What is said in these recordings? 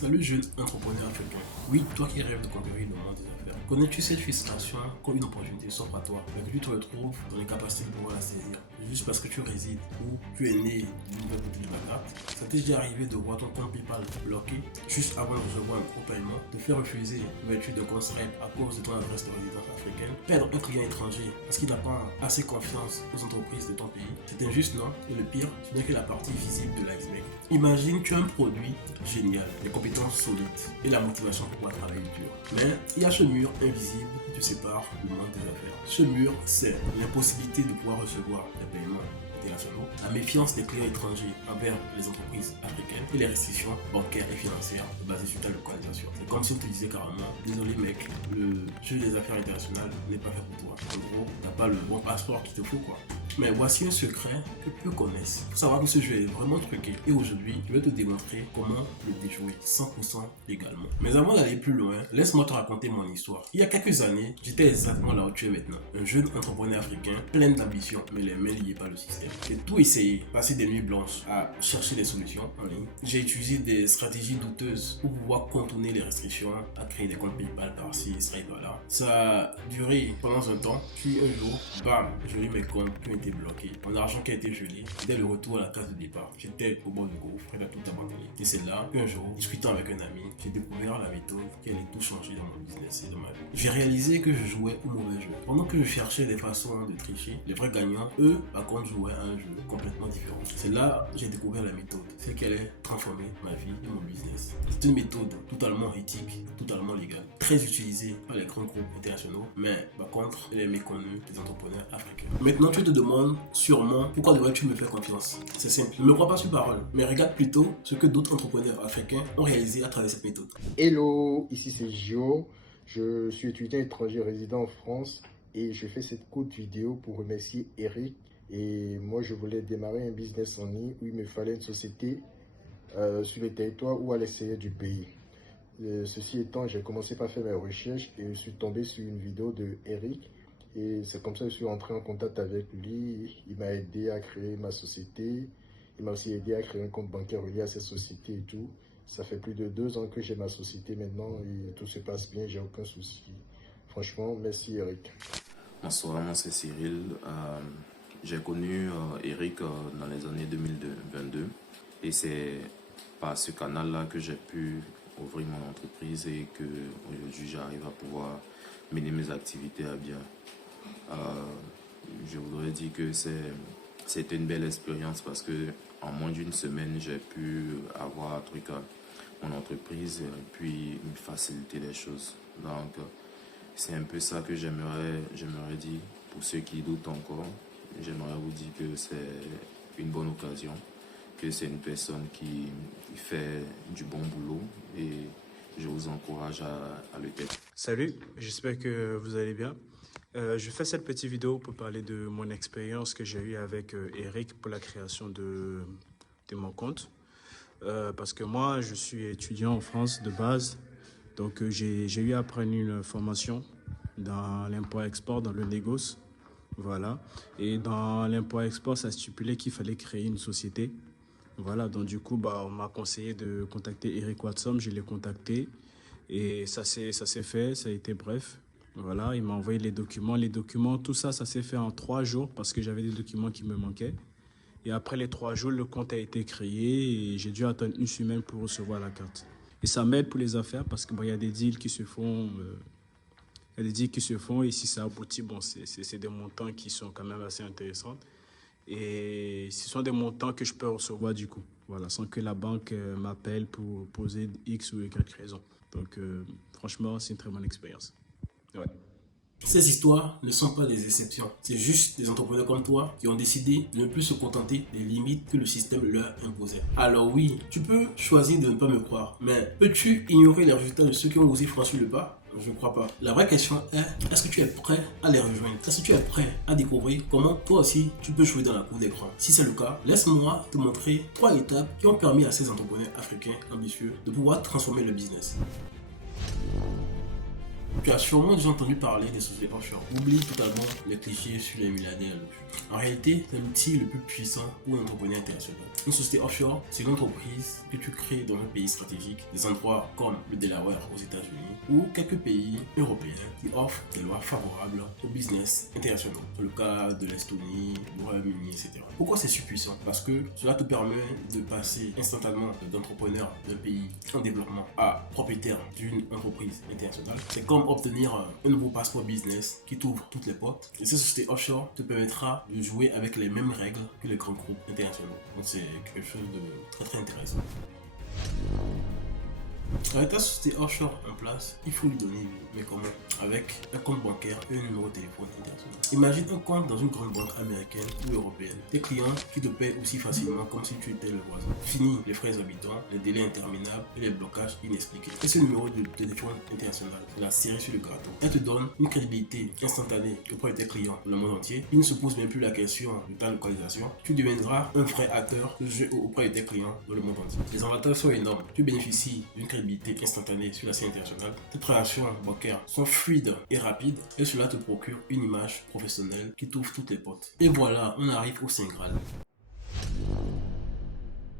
Salut jeune entrepreneur africain. Oui, toi qui rêves de conquérir le monde des affaires. Connais-tu cette frustration quand une opportunité s'offre à toi, mais que tu te retrouves dans l'incapacité de pouvoir la saisir, juste parce que tu résides ou tu es né d'une nouvelle côté de la carte? Ça t'est déjà arrivé de voir ton compte PayPal bloqué juste avant de recevoir un gros paiement, de faire refuser l'ouverture de compte Stripe à cause de ton adresse de résidence africaine, perdre un client étranger parce qu'il n'a pas assez confiance aux entreprises de ton pays? C'est injuste, non? Et le pire, ce n'est que la partie visible de l'iceberg. Imagine tu as un produit génial, des compétences solides et la motivation pour pouvoir travailler dur. Mais il y a ce mur invisible qui te sépare du monde des affaires. Ce mur, c'est l'impossibilité de pouvoir recevoir des paiements internationaux, la méfiance des clients étrangers envers les entreprises africaines et les restrictions bancaires et financières basées sur ta localisation. C'est comme si on te disait carrément, désolé mec, le jeu des affaires internationales n'est pas fait pour toi. En gros, t'as pas le bon passeport qu'il te faut quoi. Mais voici un secret que peu connaissent. Il faut savoir que ce jeu est vraiment truqué. Et aujourd'hui, je vais te démontrer comment le déjouer 100% légalement. Mais avant d'aller plus loin, laisse-moi te raconter mon histoire. Il y a quelques années, j'étais exactement là où tu es maintenant. Un jeune entrepreneur africain, plein d'ambition, mais les mains liées par le système. J'ai tout essayé, passé des nuits blanches à chercher des solutions en ligne. J'ai utilisé des stratégies douteuses pour pouvoir contourner les restrictions, à créer des comptes PayPal par-ci, Stripe par-là. Ça a duré pendant un temps, puis un jour, bam, je lis mes comptes qui ont été bloqués. Mon argent qui a été gelé, dès le retour à la case de départ, j'étais au bord du gouffre, prêt à tout abandonner. Et c'est là qu'un jour, discutant avec un ami, j'ai découvert la méthode qui allait tout changer dans mon business et dans ma vie. J'ai réalisé que je jouais au mauvais jeu. Pendant que je cherchais des façons de tricher, les vrais gagnants, eux, par contre, jouaient à un jeu complètement différent. C'est là que j'ai découvert la méthode, celle qui allait transformer ma vie et mon business. C'est une méthode totalement éthique, totalement légale, très utilisée par les grands groupes internationaux, mais par contre, elle est méconnue des entrepreneurs africains. Maintenant, tu te demandes sûrement pourquoi devrais-tu me faire confiance. C'est simple, ne me crois pas sur parole, mais regarde plutôt ce que d'autres entrepreneurs africains ont réalisé à travers cette méthode. Hello, ici c'est Gio. Je suis étudiant étranger résident en France et je fais cette courte vidéo pour remercier Eric. Et moi, je voulais démarrer un business en ligne où il me fallait une société sur le territoire ou à l'extérieur du pays. Ceci étant, j'ai commencé par faire mes recherches et je suis tombé sur une vidéo de Eric. Et c'est comme ça que je suis entré en contact avec lui. Il m'a aidé à créer ma société. Il m'a aussi aidé à créer un compte bancaire relié à cette société et tout. Ça fait plus de 2 ans que j'ai ma société maintenant et tout se passe bien, j'ai aucun souci. Franchement, merci Eric. Bonsoir, moi c'est Cyril. J'ai connu Eric dans les années 2022 et c'est par ce canal-là que j'ai pu ouvrir mon entreprise et que aujourd'hui j'arrive à pouvoir mener mes activités à bien. Je voudrais dire que c'était une belle expérience parce que en moins d'une semaine j'ai pu avoir un truc à mon entreprise et puis me faciliter les choses. Donc c'est un peu ça que j'aimerais dire pour ceux qui doutent encore. J'aimerais vous dire que c'est une bonne occasion, que c'est une personne qui fait du bon boulot et je vous encourage à le faire. Salut, j'espère que vous allez bien. Je fais cette petite vidéo pour parler de mon expérience que j'ai eue avec Eric pour la création de mon compte. Parce que moi, je suis étudiant en France de base. Donc, j'ai eu à prendre une formation dans l'import-export, dans le négoce. Voilà. Et dans l'import-export, ça stipulait qu'il fallait créer une société. Voilà. Donc, du coup, on m'a conseillé de contacter Eric Watson. Je l'ai contacté. Et ça s'est fait. Ça a été bref. Voilà. Il m'a envoyé les documents. Les documents, tout ça, ça s'est fait en 3 jours parce que j'avais des documents qui me manquaient. Et après les 3 jours, le compte a été créé et j'ai dû attendre une semaine pour recevoir la carte. Et ça m'aide pour les affaires parce qu'il y a des deals qui se font. Il y a des deals qui se font et si ça aboutit, c'est des montants qui sont quand même assez intéressants. Et ce sont des montants que je peux recevoir du coup. Voilà, sans que la banque m'appelle pour poser X ou Y raison. Donc franchement, c'est une très bonne expérience. Ouais. Ces histoires ne sont pas des exceptions. C'est juste des entrepreneurs comme toi qui ont décidé de ne plus se contenter des limites que le système leur imposait. Alors oui, tu peux choisir de ne pas me croire, mais peux-tu ignorer les résultats de ceux qui ont osé franchir le pas? Je ne crois pas. La vraie question est, est-ce que tu es prêt à les rejoindre? Est-ce que tu es prêt à découvrir comment toi aussi tu peux jouer dans la cour des grands? Si c'est le cas, laisse-moi te montrer 3 étapes qui ont permis à ces entrepreneurs africains ambitieux de pouvoir transformer le business. Tu as sûrement déjà entendu parler des sociétés offshore. Oublie totalement les clichés sur les milliardaires. En réalité, c'est l'outil le plus puissant pour un entrepreneur international. Une société offshore, c'est une entreprise que tu crées dans un pays stratégique, des endroits comme le Delaware aux États-Unis ou quelques pays européens qui offrent des lois favorables au business international. C'est le cas de l'Estonie, du Royaume-Uni, etc. Pourquoi c'est si puissant? Parce que cela te permet de passer instantanément d'entrepreneur d'un pays en développement à propriétaire d'une entreprise internationale. C'est comme obtenir un nouveau passeport business qui t'ouvre toutes les portes. Et cette société offshore te permettra de jouer avec les mêmes règles que les grands groupes internationaux. Donc c'est quelque chose de très intéressant. Avec ta société offshore en place, il faut lui donner vie. Mais comment? Avec un compte bancaire et un numéro de téléphone international. Imagine un compte dans une grande banque américaine ou européenne. Des clients qui te paient aussi facilement comme si tu étais le voisin. Fini les frais exorbitants, les délais interminables et les blocages inexpliqués. Et ce numéro de téléphone international, c'est la cerise sur le gâteau. Elle te donne une crédibilité instantanée auprès de tes clients dans le monde entier. Il ne se pose même plus la question de ta localisation. Tu deviendras un vrai acteur de jeu auprès de tes clients dans le monde entier. Les avantages sont énormes. Tu bénéficies d'une crédibilité instantanée sur la scène internationale. Tes transactions bancaires sont fluides et rapides et cela te procure une image professionnelle qui t'ouvre toutes les portes. Et voilà, on arrive au Saint Graal.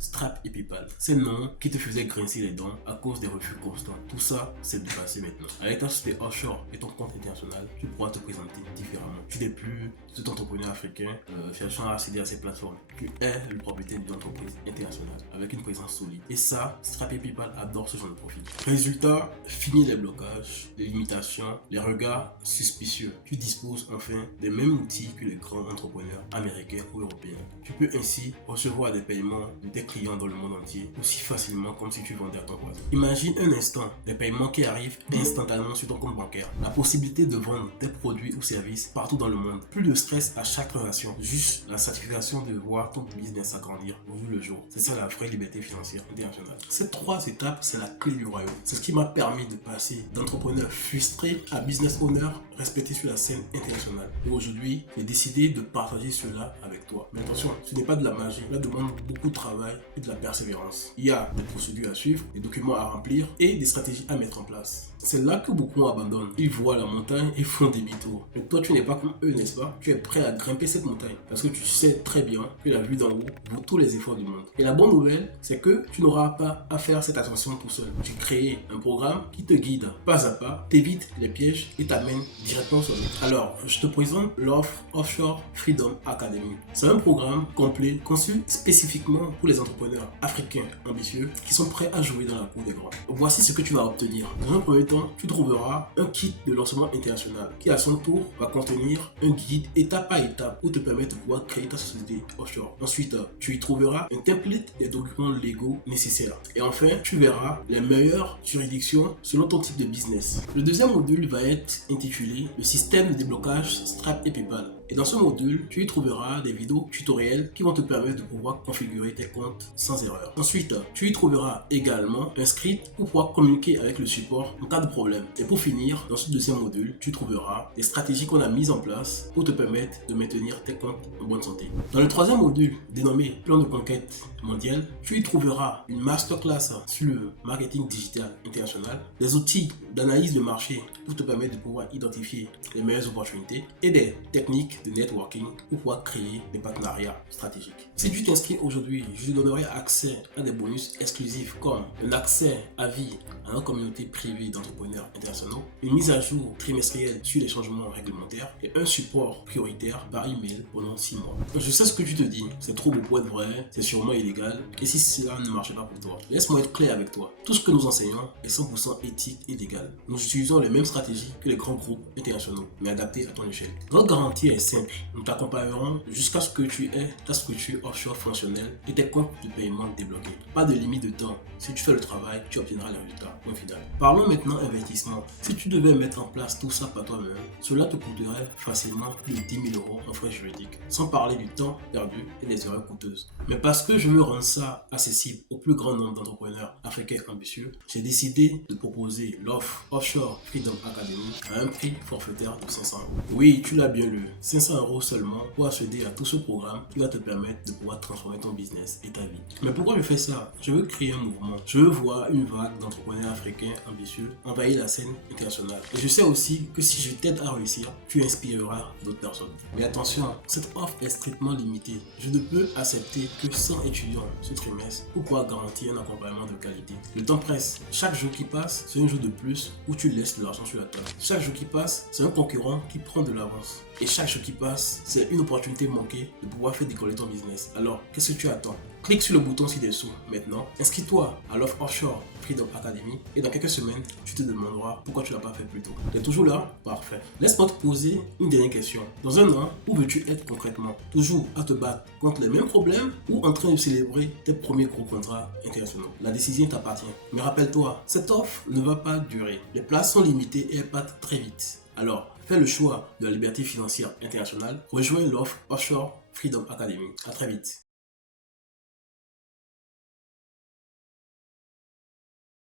Stripe et PayPal, ces noms qui te faisaient grincer les dents à cause des refus constants. Tout ça, c'est du passé maintenant. Avec ta société offshore et ton compte international, tu pourras te présenter différemment. Tu n'es plus cet entrepreneur africain cherchant à accéder à ces plateformes. Tu es le propriétaire d'une entreprise internationale avec une présence solide. Et ça, Stripe et PayPal adorent ce genre de profil. Résultat, fini les blocages, les limitations, les regards suspicieux. Tu disposes enfin des mêmes outils que les grands entrepreneurs américains ou européens. Tu peux ainsi recevoir des paiements de tes clients dans le monde entier aussi facilement comme si tu vendais à ton voisin. Imagine un instant des paiements qui arrivent instantanément sur ton compte bancaire. La possibilité de vendre tes produits ou services partout dans le monde. Plus de stress à chaque transaction. Juste la satisfaction de voir ton business s'agrandir au jour le jour. C'est ça la vraie liberté financière internationale. Ces 3 étapes, c'est la clé du royaume. C'est ce qui m'a permis de passer d'entrepreneur frustré à business owner respecté sur la scène internationale. Et aujourd'hui, j'ai décidé de partager cela avec toi. Mais attention, ce n'est pas de la magie. Cela demande beaucoup de travail et de la persévérance. Il y a des procédures à suivre, des documents à remplir et des stratégies à mettre en place. C'est là que beaucoup abandonnent. Ils voient la montagne et font des demi-tours. Mais toi, tu n'es pas comme eux, n'est-ce pas? Tu es prêt à grimper cette montagne parce que tu sais très bien que la vue d'en haut vaut tous les efforts du monde. Et la bonne nouvelle, c'est que tu n'auras pas à faire cette ascension tout seul. J'ai créé un programme qui te guide pas à pas, t'évite les pièges et t'amène directement sur le but. Alors, je te présente l'offre Offshore Freedom Academy. C'est un programme complet conçu spécifiquement pour les entrepreneurs africains ambitieux qui sont prêts à jouer dans la cour des grands. Voici ce que tu vas obtenir. Dans un premier temps, tu trouveras un kit de lancement international qui à son tour va contenir un guide étape par étape pour te permettre de pouvoir créer ta société offshore. Ensuite, tu y trouveras un template des documents légaux nécessaires. Et enfin, tu verras les meilleures juridictions selon ton type de business. Le deuxième module va être intitulé le système de déblocage Stripe et PayPal. Et dans ce module, tu y trouveras des vidéos tutoriels qui vont te permettre de pouvoir configurer tes comptes sans erreur. Ensuite, tu y trouveras également un script pour pouvoir communiquer avec le support en cas de problème. Et pour finir, dans ce deuxième module, tu trouveras des stratégies qu'on a mises en place pour te permettre de maintenir tes comptes en bonne santé. Dans le troisième module, dénommé Plan de conquête mondiale, tu y trouveras une masterclass sur le marketing digital international, des outils d'analyse de marché pour te permettre de pouvoir identifier les meilleures opportunités et des techniques de networking pour pouvoir créer des partenariats stratégiques. Si tu t'inscris aujourd'hui, je te donnerai accès à des bonus exclusifs comme un accès à vie à une communauté privée d'entrepreneurs internationaux, une mise à jour trimestrielle sur les changements réglementaires et un support prioritaire par email pendant 6 mois. Je sais ce que tu te dis, c'est trop beau pour être vrai, c'est sûrement illégal, et si cela ne marche pas pour toi, laisse-moi être clair avec toi. Tout ce que nous enseignons est 100% éthique et légal. Nous utilisons les mêmes stratégies que les grands groupes internationaux, mais adaptées à ton échelle. Notre garantie est simple, nous t'accompagnerons jusqu'à ce que tu aies ta structure offshore fonctionnelle et tes comptes de paiement débloqués. Pas de limite de temps, si tu fais le travail, tu obtiendras les résultats. Point final. Parlons maintenant investissement. Si tu devais mettre en place tout ça par toi-même, cela te coûterait facilement plus de 10 000 € en frais juridiques, sans parler du temps perdu et des erreurs coûteuses. Mais parce que je veux rendre ça accessible au plus grand nombre d'entrepreneurs africains ambitieux, j'ai décidé de proposer l'offre Offshore Freedom Academy à un prix forfaitaire de 500 €. Oui, tu l'as bien lu, 500 € seulement pour accéder à tout ce programme qui va te permettre de pouvoir transformer ton business et ta vie. Mais pourquoi je fais ça? Je veux créer un mouvement. Je veux voir une vague d'entrepreneurs entrepreneur africain ambitieux envahit la scène internationale. Et je sais aussi que si je t'aide à réussir, tu inspireras d'autres personnes. Mais attention, cette offre est strictement limitée. Je ne peux accepter que 100 étudiants ce trimestre pour pouvoir garantir un accompagnement de qualité. Le temps presse. Chaque jour qui passe, c'est un jour de plus où tu laisses de l'argent sur la table. Chaque jour qui passe, c'est un concurrent qui prend de l'avance. Et chaque jour qui passe, c'est une opportunité manquée de pouvoir faire décoller ton business. Alors, qu'est-ce que tu attends? Clique sur le bouton ci-dessous maintenant, inscris-toi à l'offre Offshore Freedom Academy et dans quelques semaines, tu te demanderas pourquoi tu ne l'as pas fait plus tôt. Tu es toujours là? Parfait. Laisse-moi te poser une dernière question. Dans un an, où veux-tu être concrètement? Toujours à te battre contre les mêmes problèmes ou en train de célébrer tes premiers gros contrats internationaux? La décision t'appartient. Mais rappelle-toi, cette offre ne va pas durer. Les places sont limitées et elles partent très vite. Alors, fais le choix de la liberté financière internationale. Rejoins l'offre Offshore Freedom Academy. À très vite.